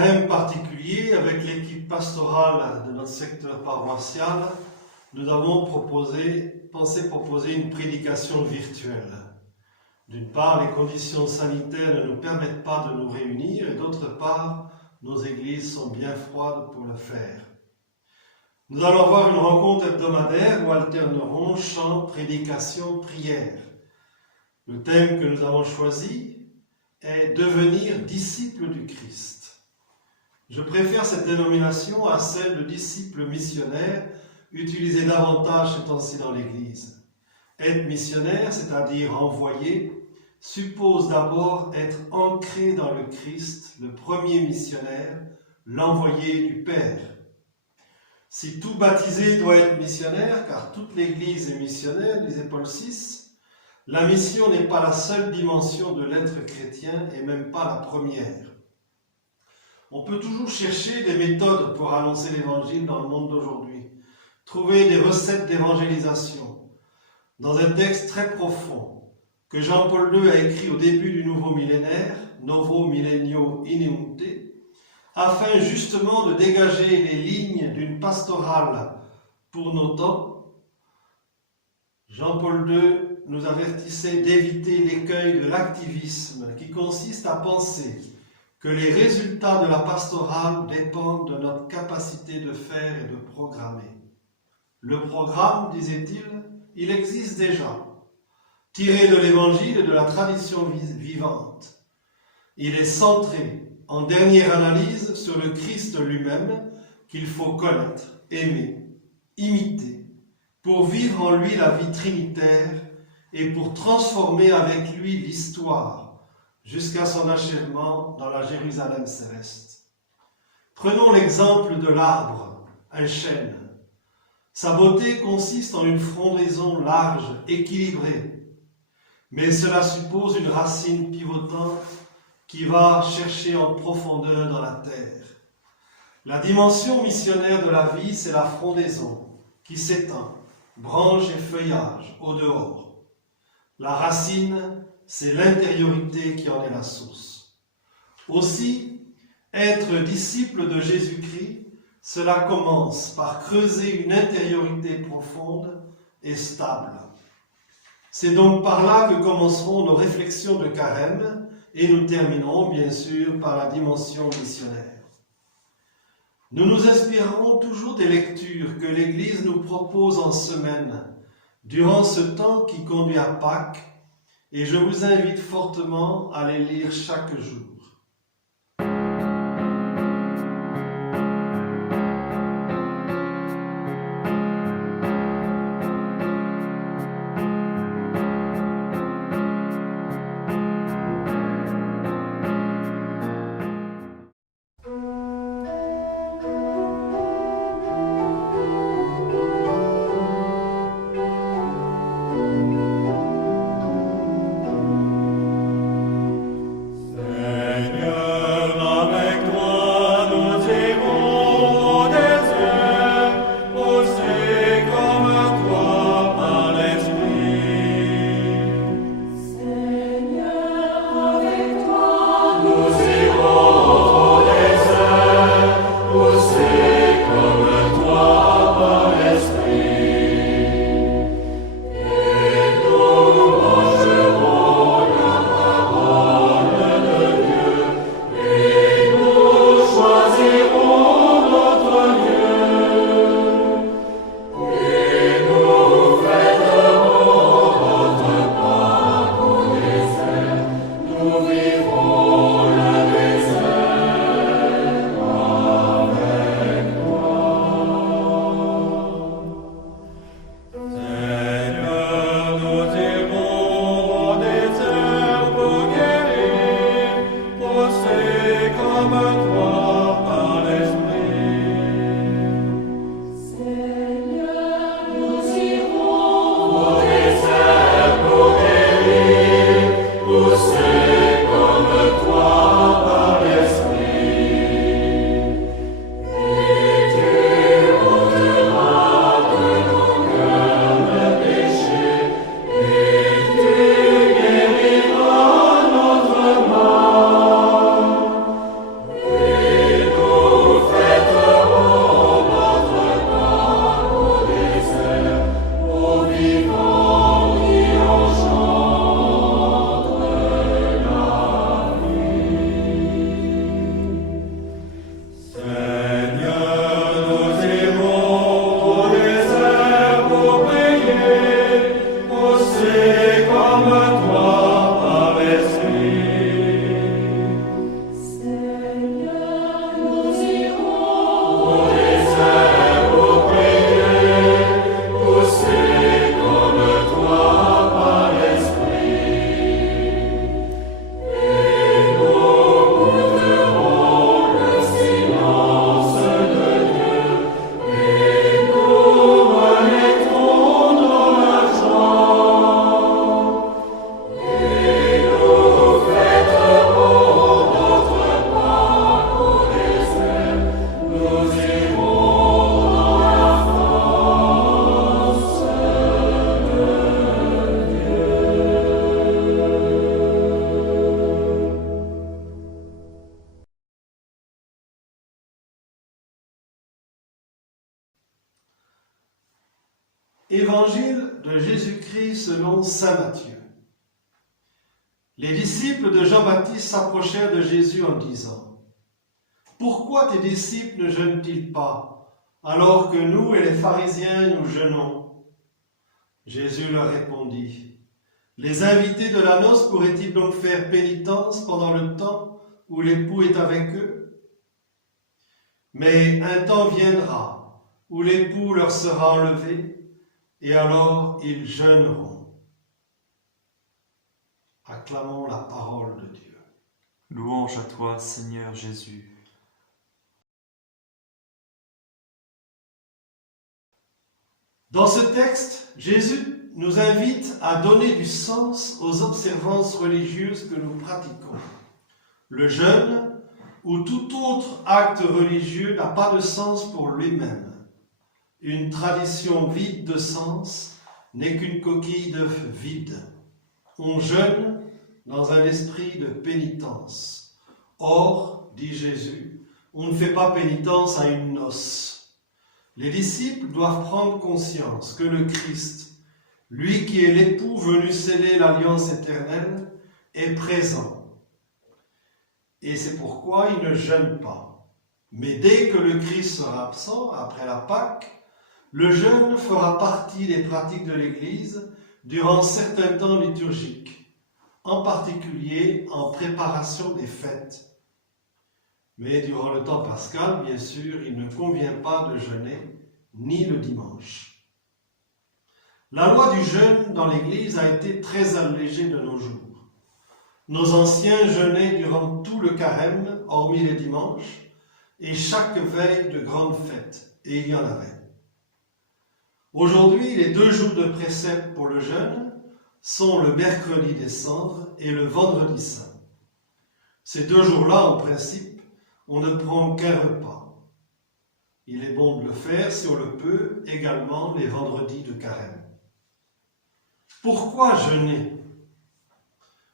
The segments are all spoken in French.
carême particulier, avec l'équipe pastorale de notre secteur paroissial, nous avons pensé proposer une prédication virtuelle. D'une part, les conditions sanitaires ne nous permettent pas de nous réunir, et d'autre part, nos églises sont bien froides pour le faire. Nous allons avoir une rencontre hebdomadaire où alterneront chant, prédication, prière. Le thème que nous avons choisi est « Devenir disciple du Christ ». Je préfère cette dénomination à celle de disciple missionnaire, utilisée davantage ces temps-ci dans l'Église. Être missionnaire, c'est-à-dire envoyé, suppose d'abord être ancré dans le Christ, le premier missionnaire, l'envoyé du Père. Si tout baptisé doit être missionnaire, car toute l'Église est missionnaire, disait Paul VI, la mission n'est pas la seule dimension de l'être chrétien et même pas la première. On peut toujours chercher des méthodes pour annoncer l'Évangile dans le monde d'aujourd'hui, trouver des recettes d'évangélisation. Dans un texte très profond que Jean-Paul II a écrit au début du nouveau millénaire, Novo Millennio Ineunte, afin justement de dégager les lignes d'une pastorale pour nos temps, Jean-Paul II nous avertissait d'éviter l'écueil de l'activisme qui consiste à penser que les résultats de la pastorale dépendent de notre capacité de faire et de programmer. Le programme, disait-il, il existe déjà, tiré de l'Évangile et de la tradition vivante. Il est centré, en dernière analyse, sur le Christ lui-même qu'il faut connaître, aimer, imiter, pour vivre en lui la vie trinitaire et pour transformer avec lui l'histoire jusqu'à son achèvement dans la Jérusalem céleste. Prenons l'exemple de l'arbre, un chêne. Sa beauté consiste en une frondaison large, équilibrée, mais cela suppose une racine pivotante qui va chercher en profondeur dans la terre. La dimension missionnaire de la vie, c'est la frondaison qui s'étend, branches et feuillages au dehors. La racine, c'est l'intériorité qui en est la source. Aussi, être disciple de Jésus-Christ, cela commence par creuser une intériorité profonde et stable. C'est donc par là que commenceront nos réflexions de carême et nous terminerons bien sûr par la dimension missionnaire. Nous nous inspirerons toujours des lectures que l'Église nous propose en semaine, durant ce temps qui conduit à Pâques, et je vous invite fortement à les lire chaque jour. Évangile de Jésus-Christ selon saint Matthieu. Les disciples de Jean-Baptiste s'approchèrent de Jésus en disant : « Pourquoi tes disciples ne jeûnent-ils pas, alors que nous et les pharisiens nous jeûnons ?» Jésus leur répondit : « Les invités de la noce pourraient-ils donc faire pénitence pendant le temps où l'époux est avec eux ? Mais un temps viendra où l'époux leur sera enlevé, et alors ils jeûneront. » Acclamons la parole de Dieu. Louange à toi, Seigneur Jésus. Dans ce texte, Jésus nous invite à donner du sens aux observances religieuses que nous pratiquons. Le jeûne ou tout autre acte religieux n'a pas de sens pour lui-même. Une tradition vide de sens n'est qu'une coquille d'œuf vide. On jeûne dans un esprit de pénitence. Or, dit Jésus, on ne fait pas pénitence à une noce. Les disciples doivent prendre conscience que le Christ, lui qui est l'époux venu sceller l'alliance éternelle, est présent. Et c'est pourquoi ils ne jeûnent pas. Mais dès que le Christ sera absent, après la Pâque, le jeûne fera partie des pratiques de l'Église durant certains temps liturgiques, en particulier en préparation des fêtes. Mais durant le temps pascal, bien sûr, il ne convient pas de jeûner, ni le dimanche. La loi du jeûne dans l'Église a été très allégée de nos jours. Nos anciens jeûnaient durant tout le carême, hormis les dimanches, et chaque veille de grandes fêtes, et il y en avait. Aujourd'hui, les 2 jours de précepte pour le jeûne sont le mercredi des cendres et le vendredi saint. Ces 2 jours-là, en principe, on ne prend qu'un repas. Il est bon de le faire, si on le peut, également les vendredis de carême. Pourquoi jeûner ?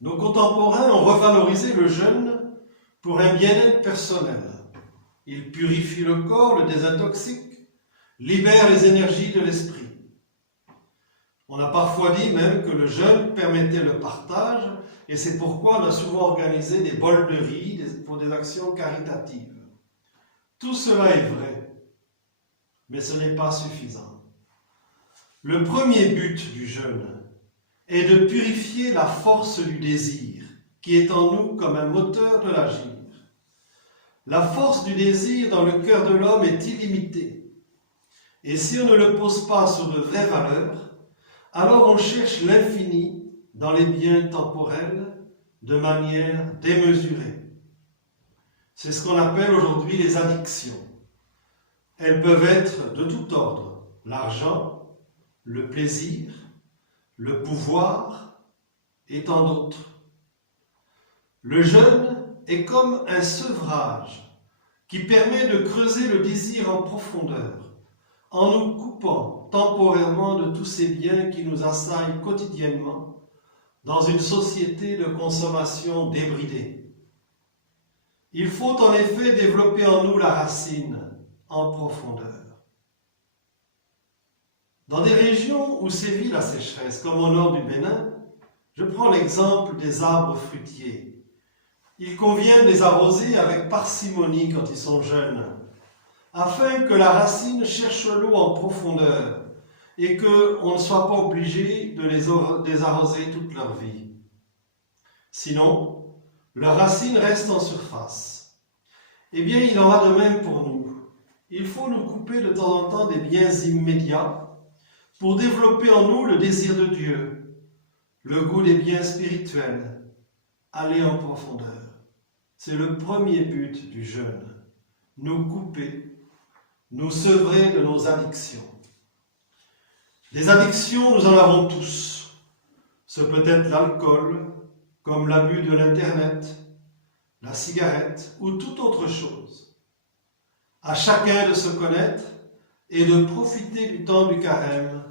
Nos contemporains ont revalorisé le jeûne pour un bien-être personnel. Il purifie le corps, le désintoxique, libère les énergies de l'esprit. On a parfois dit même que le jeûne permettait le partage, et c'est pourquoi on a souvent organisé des bols de riz pour des actions caritatives. Tout cela est vrai, mais ce n'est pas suffisant. Le premier but du jeûne est de purifier la force du désir, qui est en nous comme un moteur de l'agir. La force du désir dans le cœur de l'homme est illimitée. Et si on ne le pose pas sur de vraies valeurs, alors on cherche l'infini dans les biens temporels de manière démesurée. C'est ce qu'on appelle aujourd'hui les addictions. Elles peuvent être de tout ordre: l'argent, le plaisir, le pouvoir et tant d'autres. Le jeûne est comme un sevrage qui permet de creuser le désir en profondeur, en nous coupant temporairement de tous ces biens qui nous assaillent quotidiennement dans une société de consommation débridée. Il faut en effet développer en nous la racine en profondeur. Dans des régions où sévit la sécheresse, comme au nord du Bénin, je prends l'exemple des arbres fruitiers. Il convient de les arroser avec parcimonie quand ils sont jeunes, afin que la racine cherche l'eau en profondeur et qu'on ne soit pas obligé de les arroser toute leur vie. Sinon, leur racine reste en surface. Eh bien, il en va de même pour nous. Il faut nous couper de temps en temps des biens immédiats pour développer en nous le désir de Dieu, le goût des biens spirituels, aller en profondeur. C'est le premier but du jeûne, nous couper, nous sevrer de nos addictions. Des addictions, nous en avons tous. Ce peut être l'alcool, comme l'abus de l'Internet, la cigarette ou toute autre chose. À chacun de se connaître et de profiter du temps du carême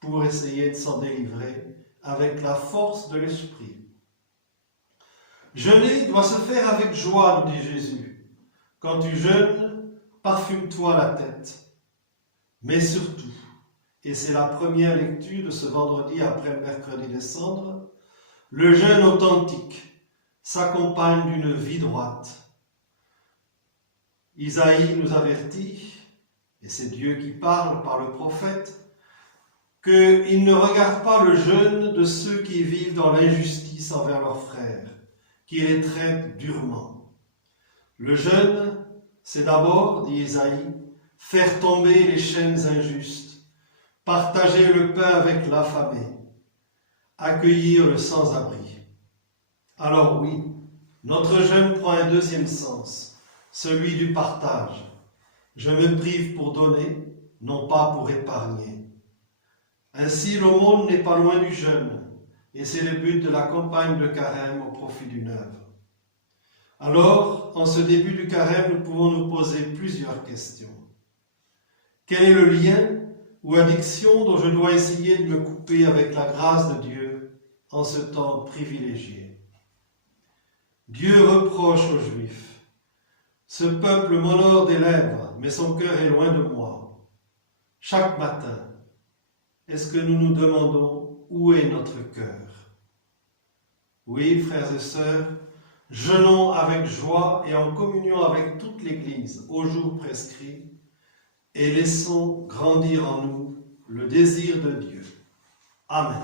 pour essayer de s'en délivrer avec la force de l'esprit. Jeûner doit se faire avec joie, nous dit Jésus. Quand tu jeûnes, parfume-toi la tête. Mais surtout, et c'est la première lecture de ce vendredi après le mercredi des cendres, le jeûne authentique s'accompagne d'une vie droite. Isaïe nous avertit, et c'est Dieu qui parle par le prophète, qu'il ne regarde pas le jeûne de ceux qui vivent dans l'injustice envers leurs frères, qui les traitent durement. Le jeûne, c'est d'abord, dit Isaïe, faire tomber les chaînes injustes, partager le pain avec l'affamé, accueillir le sans-abri. Alors oui, notre jeûne prend un deuxième sens, celui du partage. Je me prive pour donner, non pas pour épargner. Ainsi, l'aumône n'est pas loin du jeûne, et c'est le but de la campagne de carême au profit d'une œuvre. Alors, en ce début du carême, nous pouvons nous poser plusieurs questions. Quel est le lien ou addiction dont je dois essayer de me couper avec la grâce de Dieu en ce temps privilégié? Dieu reproche aux Juifs: ce peuple m'honore des lèvres, mais son cœur est loin de moi. Chaque matin, est-ce que nous nous demandons où est notre cœur? Oui, frères et sœurs, jeûnons avec joie et en communion avec toute l'Église au jour prescrit et laissons grandir en nous le désir de Dieu. Amen.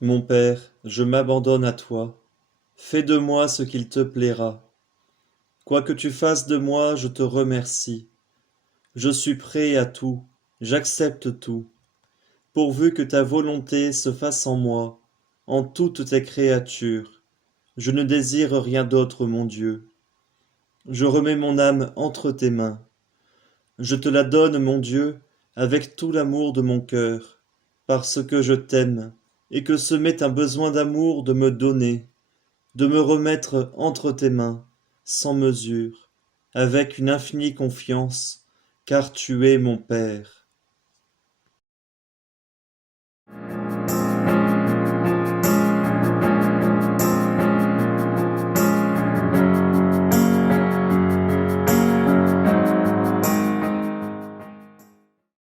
Mon Père, je m'abandonne à toi. Fais de moi ce qu'il te plaira. Quoi que tu fasses de moi, je te remercie. Je suis prêt à tout, j'accepte tout, pourvu que ta volonté se fasse en moi, en toutes tes créatures. Je ne désire rien d'autre, mon Dieu. Je remets mon âme entre tes mains. Je te la donne, mon Dieu, avec tout l'amour de mon cœur, parce que je t'aime, et que ce m'est un besoin d'amour de me donner, de me remettre entre tes mains, sans mesure, avec une infinie confiance, car tu es mon Père.